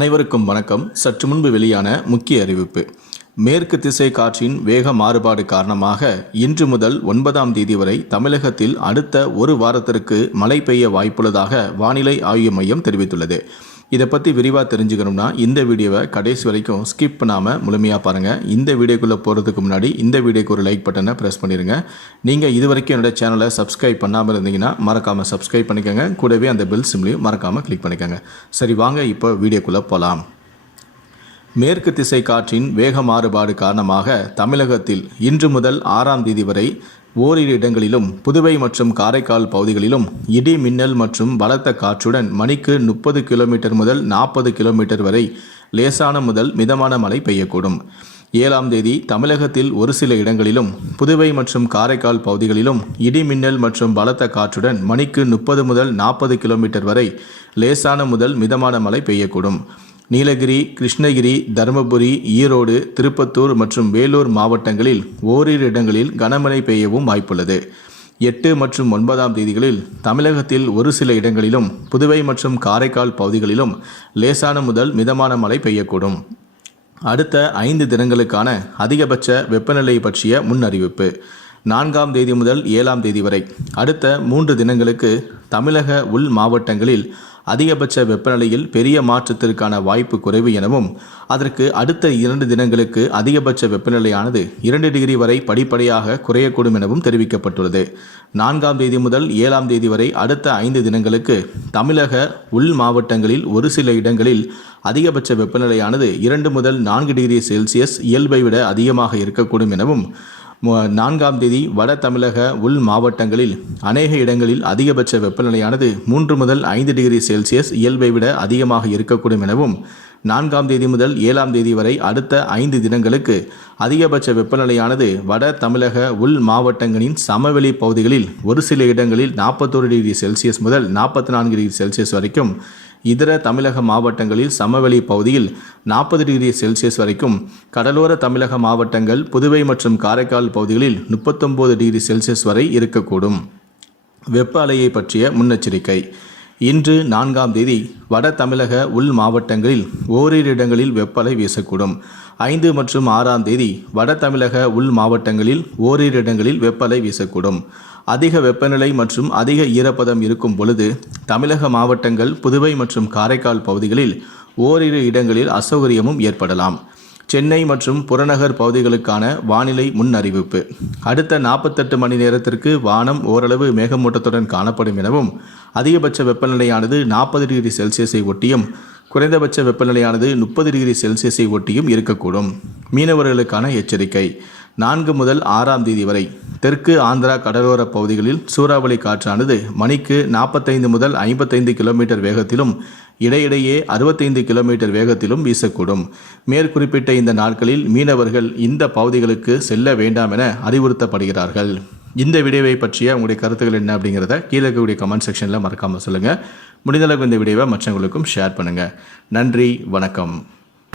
அனைவருக்கும் வணக்கம். சற்று முன்பு வெளியான முக்கிய அறிவிப்பு. மேற்கு திசை காற்றின் வேக மாறுபாடு காரணமாக இன்று முதல் ஒன்பதாம் தேதி வரை தமிழகத்தில் அடுத்த ஒரு வாரத்திற்கு மழை பெய்ய வாய்ப்புள்ளதாக வானிலை ஆய்வு மையம் தெரிவித்துள்ளது. இதை பற்றி விரிவாக தெரிஞ்சுக்கணும்னா இந்த வீடியோவை கடைசி வரைக்கும் ஸ்கிப் பண்ணாமல் முழுமையாக பாருங்கள் இந்த வீடியோக்குள்ளே போகிறதுக்கு முன்னாடி இந்த வீடியோக்கு ஒரு லைக் பட்டனை ப்ரெஸ் பண்ணிடுங்க நீங்கள் இது வரைக்கும் என்னோட சேனலை சப்ஸ்கிரைப் பண்ணாமல் இருந்தீங்கன்னா மறக்காமல் சப்ஸ்கிரைப் பண்ணிக்கோங்க. கூடவே அந்த பெல் சிம்லையும் மறக்காமல் கிளிக் பண்ணிக்கோங்க. சரி வாங்க இப்போ வீடியோக்குள்ளே போகலாம் மேற்கு திசை காற்றின் வேக மாறுபாடு காரணமாக தமிழகத்தில் இன்று முதல் ஆறாம் தேதி வரை ஓரிரு இடங்களிலும் புதுவை மற்றும் காரைக்கால் பகுதிகளிலும் இடி மின்னல் மற்றும் பலத்த காற்றுடன் மணிக்கு முப்பது கிலோமீட்டர் முதல் நாற்பது கிலோமீட்டர் வரை லேசான முதல் மிதமான மழை பெய்யக்கூடும். ஏழாம் தேதி தமிழகத்தில் ஒரு சில இடங்களிலும் புதுவை மற்றும் காரைக்கால் பகுதிகளிலும் இடி மின்னல் மற்றும் பலத்த காற்றுடன் மணிக்கு முப்பது முதல் நாற்பது கிலோமீட்டர் வரை லேசான முதல் மிதமான மழை பெய்யக்கூடும். நீலகிரி கிருஷ்ணகிரி தருமபுரி ஈரோடு திருப்பத்தூர் மற்றும் வேலூர் மாவட்டங்களில் ஓரிரு இடங்களில் கனமழை பெய்யவும் வாய்ப்புள்ளது. எட்டு மற்றும் ஒன்பதாம் தேதிகளில் தமிழகத்தில் ஒரு சில இடங்களிலும் புதுவை மற்றும் காரைக்கால் பகுதிகளிலும் லேசான முதல் மிதமான மழை பெய்யக்கூடும். அடுத்த ஐந்து தினங்களுக்கான அதிகபட்ச வெப்பநிலை பற்றிய முன்னறிவிப்பு. நான்காம் தேதி முதல் ஏழாம் தேதி வரை. அடுத்த மூன்று தினங்களுக்கு தமிழக உள் மாவட்டங்களில் அதிகபட்ச வெப்பநிலையில் பெரிய மாற்றத்திற்கான வாய்ப்பு குறைவு எனவும் அதற்கு அடுத்த இரண்டு தினங்களுக்கு அதிகபட்ச வெப்பநிலையானது இரண்டு டிகிரி வரை படிப்படியாக குறையக்கூடும் எனவும் தெரிவிக்கப்பட்டுள்ளது. நான்காம் தேதி முதல் ஏழாம் தேதி வரை அடுத்த ஐந்து தினங்களுக்கு தமிழக உள் மாவட்டங்களில் ஒரு சில இடங்களில் அதிகபட்ச வெப்பநிலையானது இரண்டு முதல் நான்கு டிகிரி செல்சியஸ் இயல்பை விட அதிகமாக இருக்கக்கூடும் எனவும் நான்காம் தேதி வட தமிழக உள் மாவட்டங்களில் அநேக இடங்களில் அதிகபட்ச வெப்பநிலையானது மூன்று முதல் ஐந்து டிகிரி செல்சியஸ் இயல்பை விட அதிகமாக இருக்கக்கூடும் எனவும் நான்காம் தேதி முதல் ஏழாம் தேதி வரை அடுத்த ஐந்து தினங்களுக்கு அதிகபட்ச வெப்பநிலையானது வட தமிழக உள் மாவட்டங்களின் சமவெளி பகுதிகளில் ஒரு சில இடங்களில் நாற்பத்தோரு டிகிரி செல்சியஸ் முதல் நாற்பத்தி நான்கு டிகிரி செல்சியஸ் வரைக்கும் இதர தமிழக மாவட்டங்களில் சமவெளி பகுதியில் நாற்பது டிகிரி செல்சியஸ் வரைக்கும் கடலோர தமிழக மாவட்டங்கள் புதுவை மற்றும் காரைக்கால் பகுதிகளில் முப்பத்தொம்போது டிகிரி செல்சியஸ் வரை இருக்கக்கூடும். வெப்ப அலையை பற்றிய முன்னெச்சரிக்கை. இன்று நான்காம் தேதி வட தமிழக உள் மாவட்டங்களில் ஓரிரு இடங்களில் வெப்பலை வீசக்கூடும். ஐந்து மற்றும் ஆறாம் தேதி வட தமிழக உள் மாவட்டங்களில் ஓரிரு இடங்களில் வெப்பலை வீசக்கூடும். அதிக வெப்பநிலை மற்றும் அதிக ஈரப்பதம் இருக்கும் பொழுது தமிழக மாவட்டங்கள் புதுவை மற்றும் காரைக்கால் பகுதிகளில் ஓரிரு இடங்களில் அசௌகரியமும் ஏற்படலாம். சென்னை மற்றும் புறநகர் பகுதிகளுக்கான வானிலை முன்னறிவிப்பு. அடுத்த நாற்பத்தெட்டு மணி நேரத்திற்கு வானம் ஓரளவு மேகமூட்டத்துடன் காணப்படும் எனவும் அதிகபட்ச வெப்பநிலையானது நாற்பது டிகிரி செல்சியஸை ஒட்டியும் குறைந்தபட்ச வெப்பநிலையானது முப்பது டிகிரி செல்சியஸை ஒட்டியும் இருக்கக்கூடும். மீனவர்களுக்கான எச்சரிக்கை. நான்கு முதல் ஆறாம் தேதி வரை தெற்கு ஆந்திரா கடலோர பகுதிகளில் சூறாவளி காற்றானது மணிக்கு நாற்பத்தைந்து முதல் ஐம்பத்தைந்து கிலோமீட்டர் வேகத்திலும் இடையிடையே அறுபத்தைந்து கிலோமீட்டர் வேகத்திலும் வீசக்கூடும். மேற்குறிப்பிட்ட இந்த நாட்களில் மீனவர்கள் இந்த பகுதிகளுக்கு செல்ல வேண்டாம் என அறிவுறுத்தப்படுகிறார்கள். இந்த வீடியோவை பற்றிய உங்களுடைய கருத்துக்கள் என்ன அப்படிங்கிறத கீழே இருக்கக்கூடிய கமெண்ட் செக்ஷனில் மறக்காமல் சொல்லுங்கள் முடிந்தளவுக்கு இந்த வீடியோவை மற்றவங்களுக்கும் ஷேர் பண்ணுங்கள் நன்றி வணக்கம்.